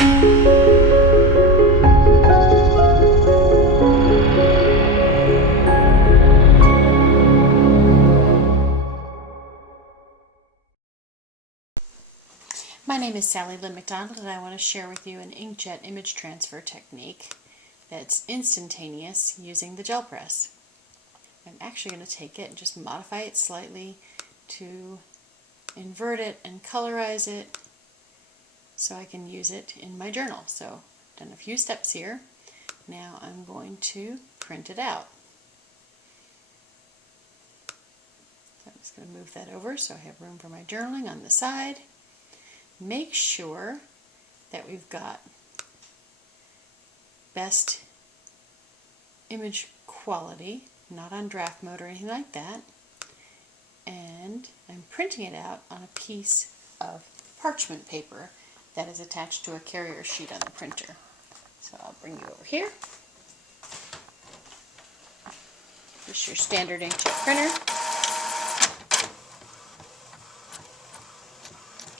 My name is Lynn MacDonald, and I want to share with you an inkjet image transfer technique that's instantaneous using the gel press. I'm actually going to take it and just modify it slightly to invert it and colorize it so I can use it in my journal. So I've done a few steps here. Now I'm going to print it out. So I'm just going to move that over so I have room for my journaling on the side. Make sure that we've got best image quality, not on draft mode or anything like that. And I'm printing it out on a piece of parchment paper that is attached to a carrier sheet on the printer. So I'll bring you over here. This is your standard inkjet printer.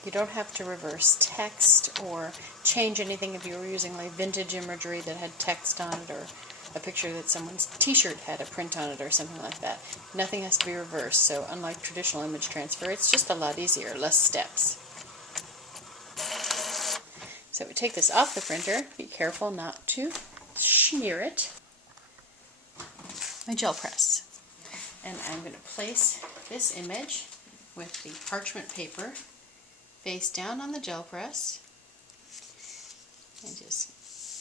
You don't have to reverse text or change anything if you were using like vintage imagery that had text on it, or a picture that someone's t-shirt had a print on it or something like that. Nothing has to be reversed, so unlike traditional image transfer, it's just a lot easier, less steps. So we take this off the printer. Be careful not to smear it. My gel press. And I'm going to place this image with the parchment paper face down on the gel press and just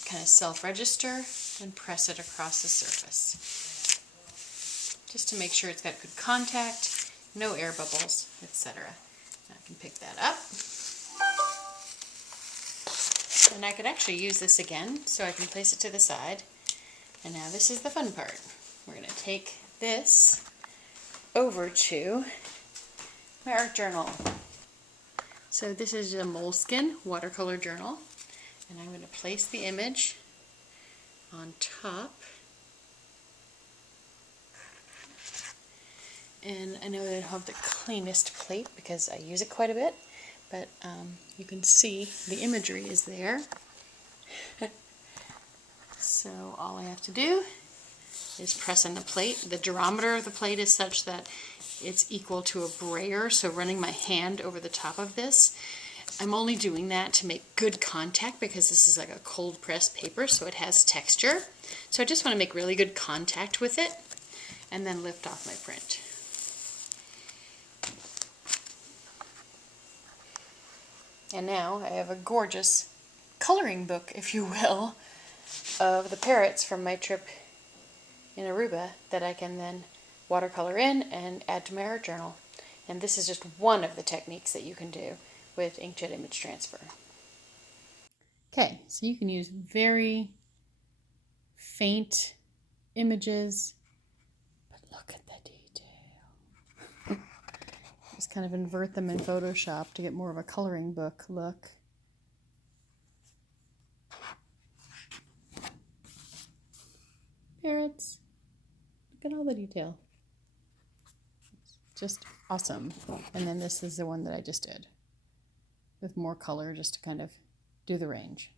kind of self-register and press it across the surface just to make sure it's got good contact, no air bubbles, etc. I can pick that up, and I could actually use this again, so I can place it to the side. And now this is the fun part. We're going to take this over to my art journal. So this is a moleskin watercolor journal, and I'm going to place the image on top. And I know that I don't have the cleanest plate because I use it quite a bit, but you can see the imagery is there. So all I have to do is press on the plate. The durometer of the plate is such that it's equal to a brayer, so running my hand over the top of this, I'm only doing that to make good contact because this is like a cold pressed paper, so it has texture. So I just want to make really good contact with it and then lift off my print. And now I have a gorgeous coloring book, if you will, of the parrots from my trip in Aruba that I can then watercolor in and add to my art journal. And this is just one of the techniques that you can do with inkjet image transfer. Okay, so you can use very faint images, but look at the detail. Just kind of invert them in Photoshop to get more of a coloring book look. Parrots, look at all the detail. Just awesome. And then this is the one that I just did with more color just to kind of do the range.